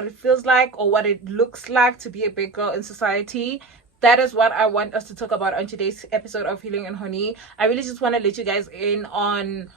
what it feels like or what it looks like to be a big girl in society. That is what I want us to talk about on today's episode of Healing and Honey. I really just want to let you guys in on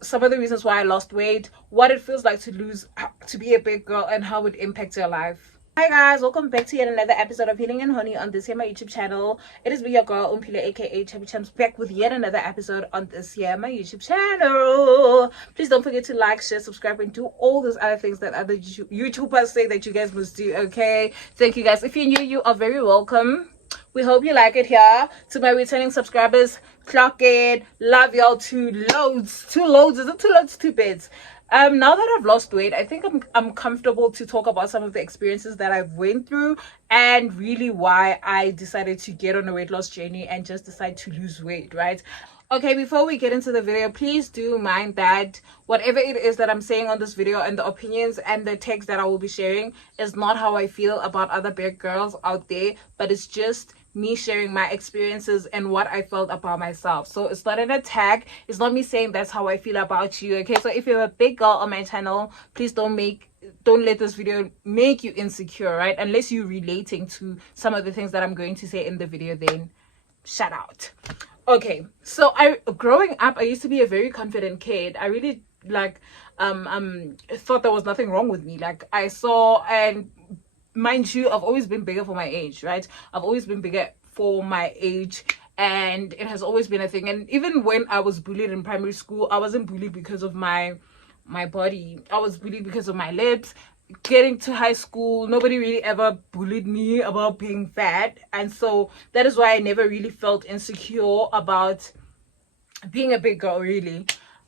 some of the reasons why I lost weight, what it feels like to be a big girl, and how it impacts your life. Hi guys, welcome back to yet another episode of Healing and Honey on this here my YouTube channel. It is me, your girl Umpile, aka Chubby Chums, back with yet another episode on this here my YouTube channel. Please don't forget to like, share, subscribe, and do all those other things that other YouTubers say that you guys must do. Okay, thank you guys. If you're new, you are very welcome. We hope you like it here. To my returning subscribers, clock it. Love y'all to loads. Two loads. Is it two loads? Two bits. Now that I've lost weight, I think I'm comfortable to talk about some of the experiences that I've went through and really why I decided to get on a weight loss journey and just decide to lose weight, right? Okay, before we get into the video, please do mind that whatever it is that I'm saying on this video and the opinions and the text that I will be sharing is not how I feel about other big girls out there, but it's just me sharing my experiences and what I felt about myself. So it's not an attack. It's not me saying that's how I feel about you. Okay, so if you're a big girl on my channel, please don't let this video make you insecure, right? Unless you're relating to some of the things that I'm going to say in the video, then shout out. Okay, so growing up, I used to be a very confident kid. I really thought there was nothing wrong with me. Like I saw, and mind you, I've always been bigger for my age, right? I've always been bigger for my age, and it has always been a thing. And even when I was bullied in primary school, I wasn't bullied because of my body. I was bullied because of my lips. Getting to high school, nobody really ever bullied me about being fat, and so that is why I never really felt insecure about being a big girl, really,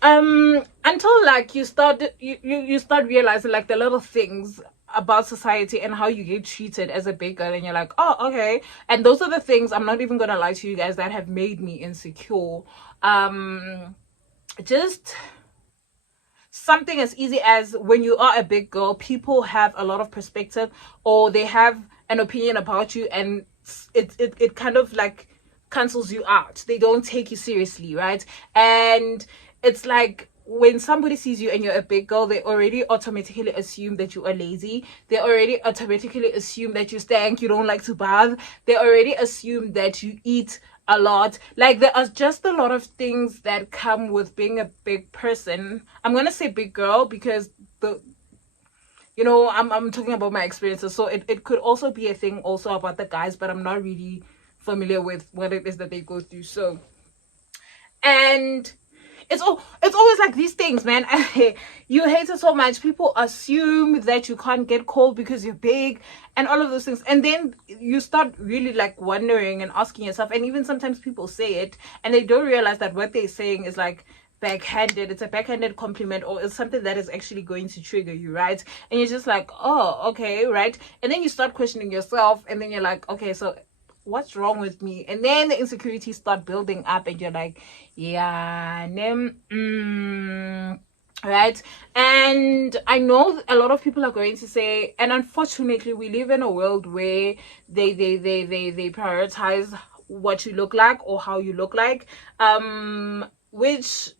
until like you start realizing like the little things about society and how you get treated as a big girl, and you're like, oh, okay. And those are the things, I'm not even gonna lie to you guys, that have made me insecure. Just something as easy as when you are a big girl, people have a lot of perspective, or they have an opinion about you, and it kind of like cancels you out. They don't take you seriously, right? And it's like when somebody sees you and you're a big girl, they already automatically assume that you are lazy. They already automatically assume that you stank, you don't like to bath. They already assume that you eat a lot. Like there are just a lot of things that come with being a big person. I'm gonna say big girl because I'm talking about my experiences, so it could also be a thing also about the guys, but I'm not really familiar with what it is that they go through. So, and it's always like these things, man. You hate it so much. People assume that you can't get cold because you're big and all of those things. And then you start really like wondering and asking yourself, and even sometimes people say it and they don't realize that what they're saying is like backhanded. It's a backhanded compliment, or it's something that is actually going to trigger you, right? And you're just like, oh, okay, right? And then you start questioning yourself, and then you're like, okay, so what's wrong with me? And then the insecurities start building up, and you're like, yeah, right? And I know a lot of people are going to say, and unfortunately we live in a world where they prioritize what you look like or how you look like, which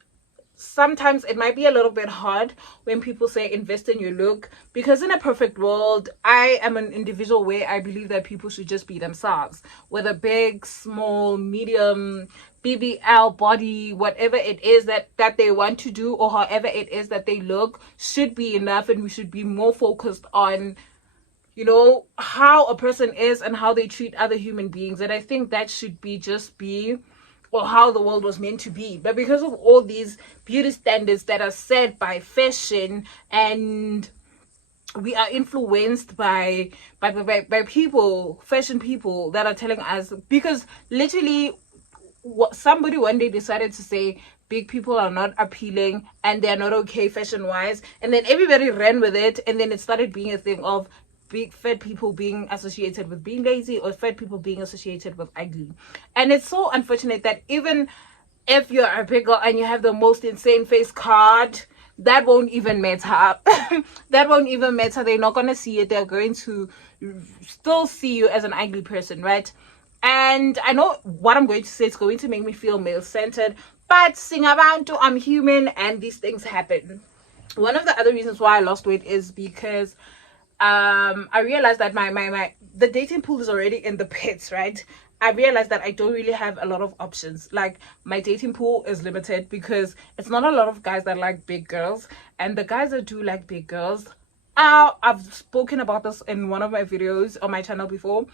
sometimes it might be a little bit hard when people say invest in your look, because in a perfect world, I am an individual where I believe that people should just be themselves, whether big, small, medium, BBL, body, whatever it is that they want to do, or however it is that they look, should be enough. And we should be more focused on how a person is and how they treat other human beings. And I think that should be or how the world was meant to be. But because of all these beauty standards that are set by fashion, and we are influenced by people, fashion people, that are telling us, because literally somebody one day decided to say big people are not appealing and they're not okay fashion wise, and then everybody ran with it, and then it started being a thing of big fat people being associated with being lazy, or fat people being associated with ugly. And it's so unfortunate that even if you're a big girl and you have the most insane face card, that won't even matter. That won't even matter. They're not gonna see it. They're going to still see you as an ugly person, right? And I know what I'm going to say is going to make me feel male-centered, but singabantu, I'm human and these things happen. One of the other reasons why I lost weight is because I realized that my the dating pool is already in the pits, right? I realized that I don't really have a lot of options. Like, my dating pool is limited because it's not a lot of guys that like big girls, and the guys that do like big girls, I've spoken about this in one of my videos on my channel before.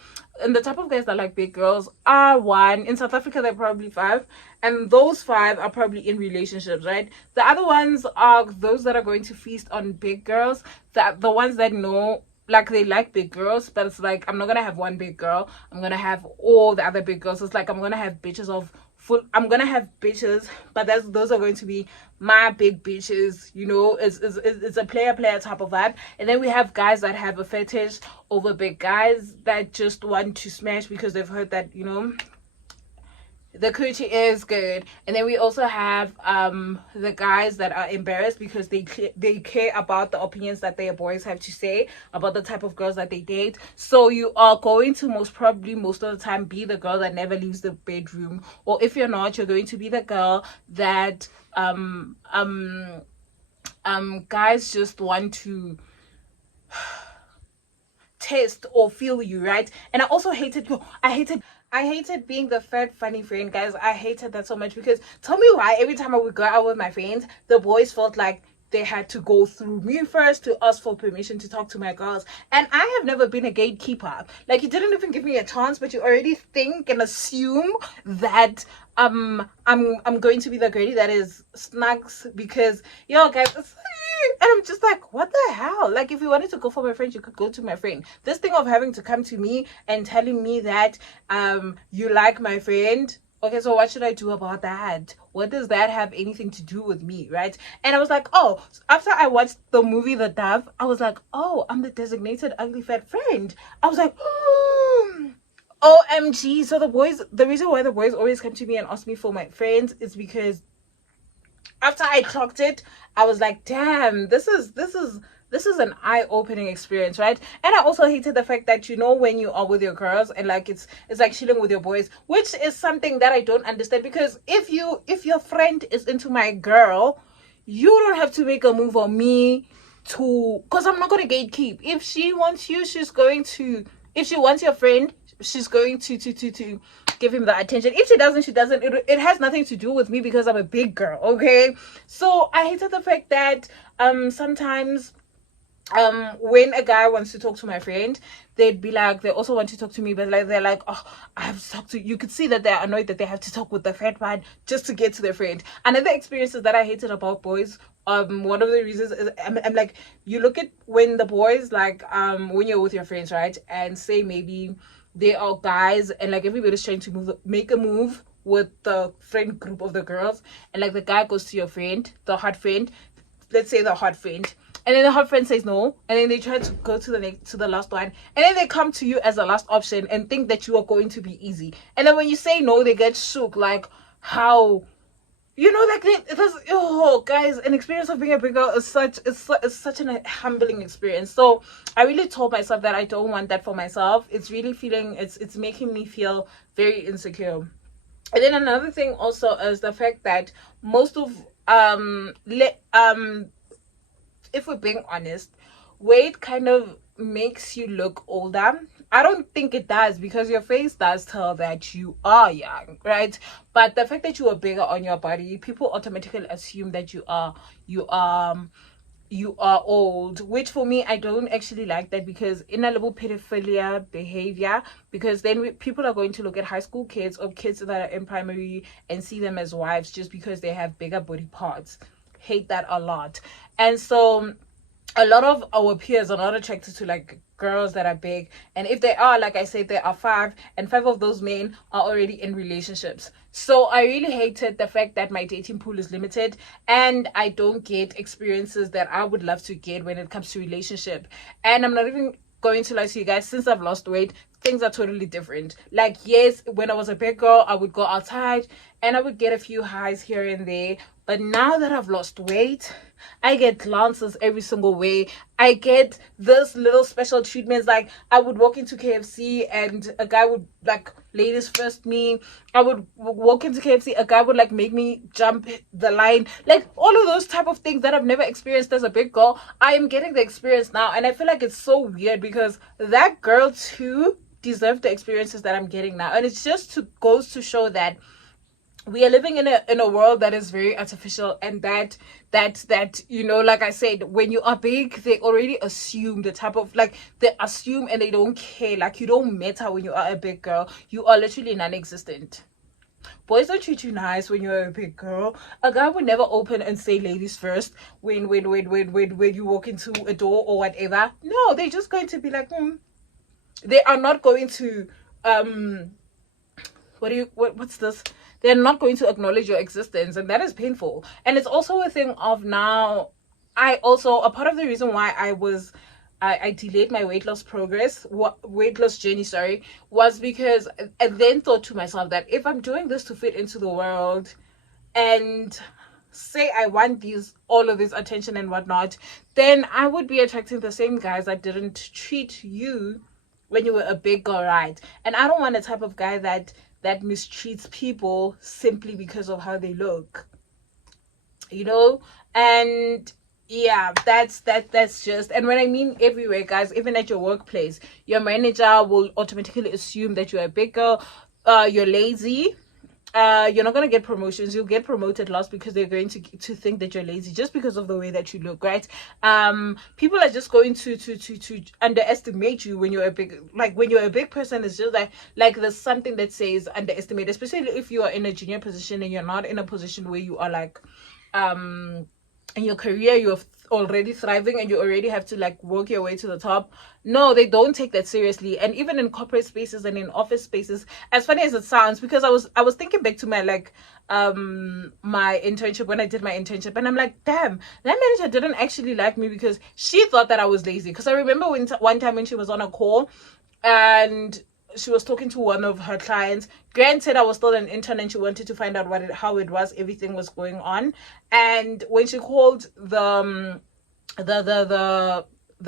And the type of guys that like big girls are one. In South Africa, they're probably five. And those five are probably in relationships, right? The other ones are those that are going to feast on big girls. The ones that know, like, they like big girls, but it's like, I'm not gonna have one big girl. I'm gonna have all the other big girls. It's like, I'm gonna have bitches of full. I'm gonna have bitches, but those are going to be my big bitches. You know, it's a player type of vibe. And then we have guys that have a fetish over big guys that just want to smash because they've heard that, you know, the coochie is good. And then we also have the guys that are embarrassed because they care about the opinions that their boys have to say about the type of girls that they date. So you are going to most of the time be the girl that never leaves the bedroom, or if you're not, you're going to be the girl that guys just want to test or feel you, right? And I hated being the fat funny friend, guys. I hated that so much because, tell me why, every time I would go out with my friends, the boys felt like they had to go through me first to ask for permission to talk to my girls. And I have never been a gatekeeper. Like, you didn't even give me a chance, but you already think and assume that I'm going to be the girlie that is snugs because, yo, guys, and I'm just like, what the hell? Like, if you wanted to go for my friend, you could go to my friend. This thing of having to come to me and telling me that you like my friend, okay, so what should I do about that? What does that have anything to do with me, right? And I was like, oh, after I watched the movie The Dove, I was like, oh, I'm the designated ugly fat friend. I was like, OMG. So the reason why the boys always come to me and ask me for my friends is because after I clocked it, I was like, damn, this is an eye-opening experience, right? And I also hated the fact that, you know, when you are with your girls and like it's like chilling with your boys, which is something that I don't understand, because if your friend is into my girl, you don't have to make a move on me to, because I'm not going to gatekeep. If she wants you, if she wants your friend, she's going to give him the attention. If she doesn't, she doesn't. It has nothing to do with me because I'm a big girl, okay? So I hated the fact that sometimes when a guy wants to talk to my friend, they'd be like, they also want to talk to me, but like, they're like, oh, I have to talk to you. You could see that they're annoyed that they have to talk with the fat man just to get to their friend. Another experiences that I hated about boys, one of the reasons is I'm like, you look at when the boys, like, when you're with your friends, right, and say maybe they are guys and like everybody's trying to make a move with the friend group of the girls, and like the guy goes to your friend, the hot friend, let's say the hot friend, and then the hot friend says no, and then they try to go to the last one, and then they come to you as the last option and think that you are going to be easy, and then when you say no, they get shook, like, how, you know, like, it was, oh guys, an experience of being a big girl is such an humbling experience. So I really told myself that I don't want that for myself. It's really it's making me feel very insecure. And then another thing also is the fact that most of if we're being honest, weight kind of makes you look older. I don't think it does, because your face does tell that you are young, right? But the fact that you are bigger on your body, people automatically assume that you are old, which for me, I don't actually like that, because in a little pedophilia behavior, because then people are going to look at high school kids or kids that are in primary and see them as wives just because they have bigger body parts. Hate that a lot. And so a lot of our peers are not attracted to like girls that are big, and if they are, like I said, there are five, and five of those men are already in relationships. So I really hated the fact that my dating pool is limited and I don't get experiences that I would love to get when it comes to relationship. And I'm not even going to lie to you guys, since I've lost weight, things are totally different. Like, yes, when I was a big girl, I would go outside and I would get a few highs here and there. But now that I've lost weight, I get glances every single way. I get this little special treatments. Like, I would walk into KFC and a guy would like ladies first me. I would walk into KFC, a guy would like make me jump the line. Like, all of those type of things that I've never experienced as a big girl, I am getting the experience now. And I feel like it's so weird because that girl too deserve the experiences that I'm getting now. And it's just goes to show that we are living in a world that is very artificial, and that you know, like I said, when you are big, they already assume the type of, like, they assume and they don't care. Like, you don't matter when you are a big girl. You are literally non-existent. Boys don't treat you nice when you're a big girl. A guy would never open and say ladies first when you walk into a door or whatever. No, they're just going to be like, they are not going to what's this, they're not going to acknowledge your existence, and that is painful. And it's also a thing of now, a part of the reason why I delayed my weight loss journey, sorry, was because I then thought to myself that if I'm doing this to fit into the world, and say I want all of this attention and whatnot, then I would be attracting the same guys that didn't treat you when you were a big girl, right? And I don't want a type of guy that mistreats people simply because of how they look, you know. And yeah, that's just, and when I mean everywhere, guys, even at your workplace, your manager will automatically assume that you're a big girl, you're lazy. You're not going to get promotions. You'll get promoted last because they're going to think that you're lazy just because of the way that you look, right? People are just going to underestimate you when you're a big, like, when you're a big person. It's just like there's something that says underestimate, especially if you are in a junior position and you're not in a position where you are like in your career, you're already thriving and you already have to like work your way to the top. No, they don't take that seriously. And even in corporate spaces and in office spaces, as funny as it sounds, because I was thinking back to my my internship, when I did my internship, and I'm like, damn, that manager didn't actually like me because she thought that I was lazy. Because I remember one time when she was on a call and she was talking to one of her clients. Granted, I was still an intern and she wanted to find out how it was, everything was going on. And when she called the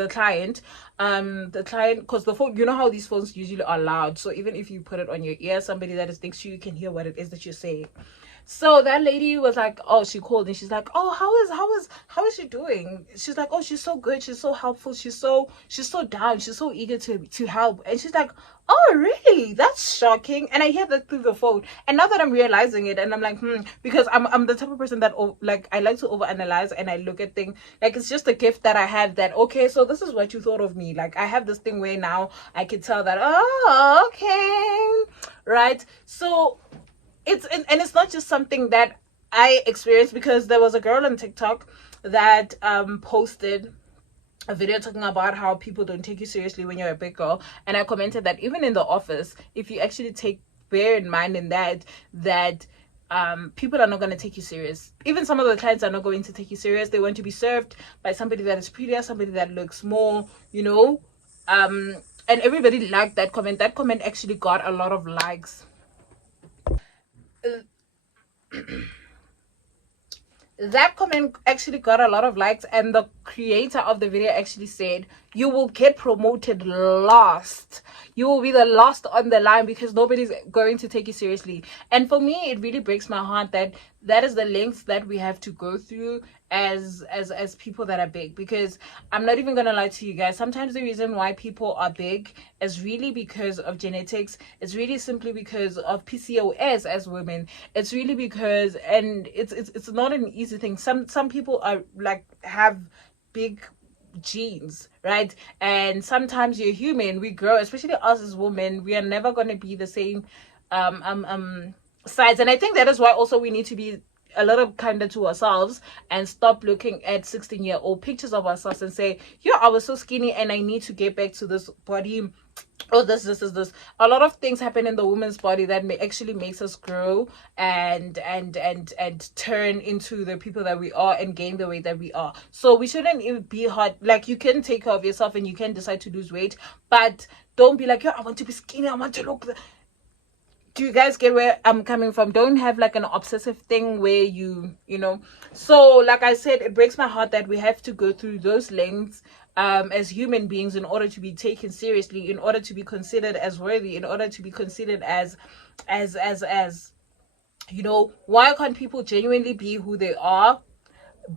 client, because the phone, you know how these phones usually are loud, so even if you put it on your ear, somebody that is next to you can hear what it is that you're saying. So that lady was like, oh, she called and she's like, oh, how is she doing? She's like, oh, she's so good, she's so helpful, she's so down, she's so eager to help. And she's like, oh, really? That's shocking. And I hear that through the phone. And now that I'm realizing it, and I'm like, because I'm the type of person that like, I like to overanalyze, and I look at things like it's just a gift that I have, that okay, so this is what you thought of me. Like, I have this thing where now I can tell that, oh, okay, right? So it's not just something that I experienced, because there was a girl on TikTok that posted a video talking about how people don't take you seriously when you're a big girl. And I commented that even in the office, if you actually bear in mind in that people are not going to take you serious. Even some of the clients are not going to take you serious. They want to be served by somebody that is prettier, somebody that looks more, you know. And everybody liked that comment. That comment actually got a lot of likes. That comment actually got a lot of likes, and the creator of the video actually said, you will get promoted last. You will be the last on the line because nobody's going to take you seriously. And for me, it really breaks my heart that is the lengths that we have to go through as people that are big. Because I'm not even gonna lie to you guys, sometimes the reason why people are big is really because of genetics. It's really simply because of PCOS as women. It's really because, and it's not an easy thing. Some people are like, have big genes, right? And sometimes you're human, we grow, especially us as women, we are never going to be the same size. And I think that is why also we need to be a little kinder to ourselves and stop looking at 16-year-old pictures of ourselves and say, yeah, I was so skinny and I need to get back to this body. Oh, this. A lot of things happen in the woman's body that actually makes us grow and turn into the people that we are and gain the weight that we are. So we shouldn't even be hard. Like, you can take care of yourself and you can decide to lose weight, but don't be like, yeah, I want to be skinny, I want to look. Do you guys get where I'm coming from? Don't have like an obsessive thing where you know. So like I said, it breaks my heart that we have to go through those lengths as human beings in order to be taken seriously, in order to be considered as worthy, in order to be considered as you know. Why can't people genuinely be who they are,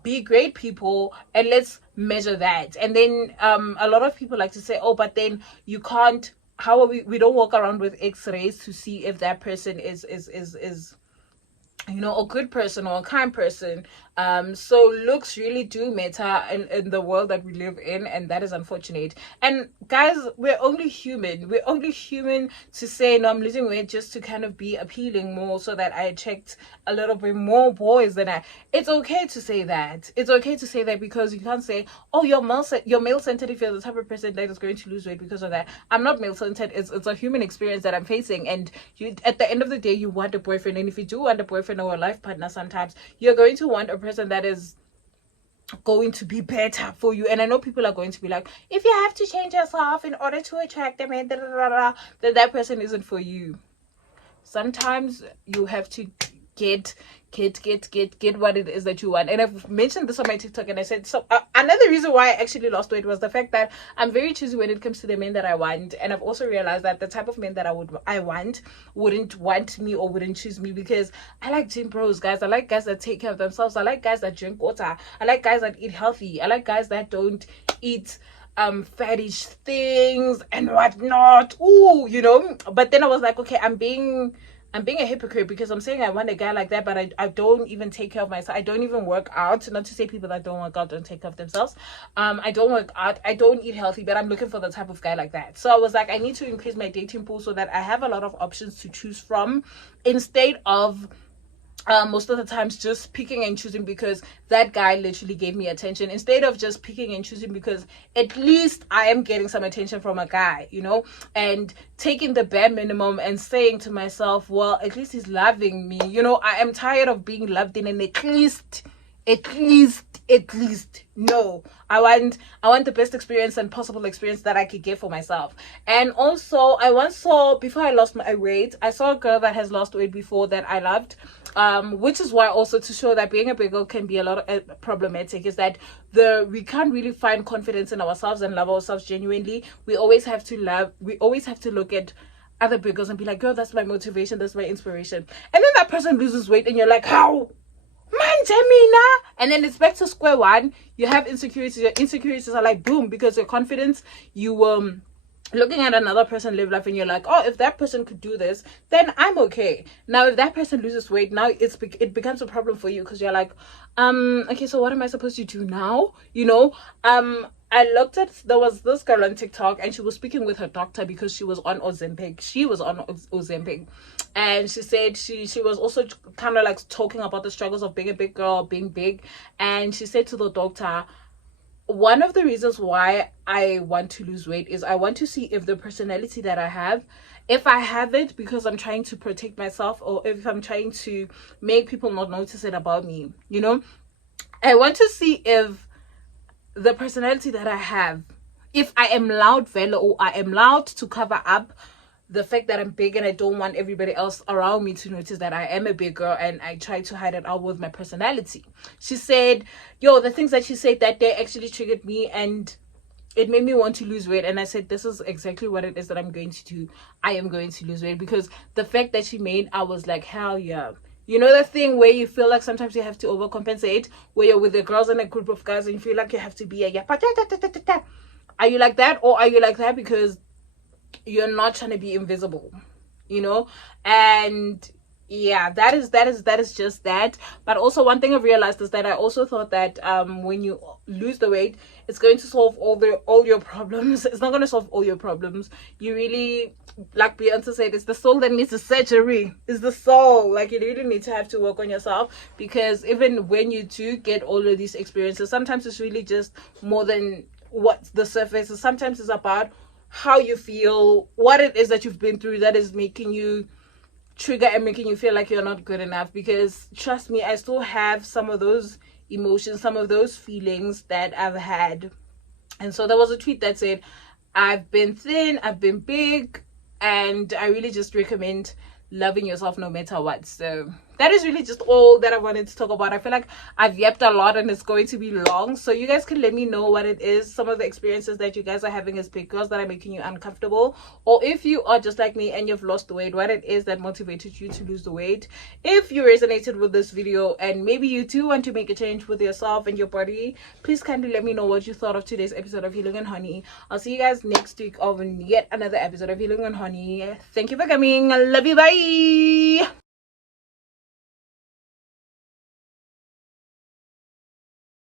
be great people, and let's measure that? And then a lot of people like to say, oh, but then you can't, how are we don't walk around with x-rays to see if that person is you know, a good person or a kind person. So looks really do matter in the world that we live in, and that is unfortunate. And guys, we're only human to say, no, I'm losing weight just to kind of be appealing more, so that I attract a little bit more boys than I. It's okay to say that. It's okay to say that, because you can't say, oh, you're male centered if you're the type of person that is going to lose weight because of that. I'm not male centered. It's a human experience that I'm facing, and you, at the end of the day, you want a boyfriend, and if you do want a boyfriend or a life partner, sometimes you're going to want a person that is going to be better for you. And I know people are going to be like, if you have to change yourself in order to attract them, and then that person isn't for you. Sometimes you have to get what it is that you want. And I've mentioned this on my TikTok, and I said, so another reason why I actually lost weight was the fact that I'm very choosy when it comes to the men that I want. And I've also realized that the type of men that I want wouldn't want me or wouldn't choose me, because I like gym bros, guys. I like guys that take care of themselves. I like guys that drink water. I like guys that eat healthy. I like guys that don't eat fetish things and whatnot. Ooh, you know. But then I was like, okay, I'm being a hypocrite, because I'm saying I want a guy like that, but I don't even take care of myself. I don't even work out. Not to say people that don't work out don't take care of themselves. I don't work out. I don't eat healthy, but I'm looking for the type of guy like that. So I was like, I need to increase my dating pool so that I have a lot of options to choose from, instead of most of the times just picking and choosing because that guy literally gave me attention, instead of just picking and choosing because at least I am getting some attention from a guy, you know, and taking the bare minimum and saying to myself, well, at least he's loving me, you know. I am tired of being loved in an at least. No, I want the best experience and possible experience that I could get for myself. And also, I once saw, before I lost my weight, I saw a girl that has lost weight before that I loved, which is why also to show that being a big girl can be a lot of problematic, is that we can't really find confidence in ourselves and love ourselves genuinely. We always have to look at other big girls and be like, girl, that's my motivation, that's my inspiration. And then that person loses weight and you're like, how? Man, Jamina. And then it's back to square one. You have insecurities. Your insecurities are like boom, because your confidence, you looking at another person live life and you're like, oh, if that person could do this, then I'm okay. Now if that person loses weight, now it becomes a problem for you, because you're like, okay, so what am I supposed to do now, you know? I looked at, there was this girl on TikTok and she was speaking with her doctor because she was on Ozempic. And she said she was also kind of like talking about the struggles of being a big girl, being big. And she said to the doctor, one of the reasons why I want to lose weight is I want to see if the personality that I have, if I have it because I'm trying to protect myself, or if I'm trying to make people not notice it about me, you know. I want to see if the personality that I have, if I am loud velo, or I am loud to cover up the fact that I'm big and I don't want everybody else around me to notice that I am a big girl, and I try to hide it out with my personality. She said, yo, the things that she said that day actually triggered me and it made me want to lose weight. And I said, this is exactly what it is that I'm going to do. I am going to lose weight, because the fact that she made, I was like, hell yeah. You know the thing where you feel like sometimes you have to overcompensate, where you're with the girls and a group of guys and you feel like you have to be a Are you like that, or are you like that because you're not trying to be invisible, you know? And yeah, that is just that. But also one thing I've realized is that I also thought that when you lose the weight, it's going to solve all your problems. It's not going to solve all your problems. You really, like Beyonce said, it's the soul that needs the surgery. It's the soul. Like, you really need to have to work on yourself, because even when you do get all of these experiences, sometimes it's really just more than what the surface is. Sometimes it's about how you feel, what it is that you've been through that is making you trigger and making you feel like you're not good enough. Because trust me, I still have some of those emotions, some of those feelings that I've had. And so there was a tweet that said, I've been thin, I've been big, and I really just recommend loving yourself no matter what. So that is really just all that I wanted to talk about. I feel like I've yapped a lot and it's going to be long, so you guys can let me know what it is, some of the experiences that you guys are having as big girls that are making you uncomfortable, or if you are just like me and you've lost weight, what it is that motivated you to lose the weight. If you resonated with this video and maybe you do want to make a change with yourself and your body, please kindly let me know what you thought of today's episode of Healing and Honey. I'll see you guys next week of yet another episode of Healing and Honey. Thank you for coming. I love you. Bye.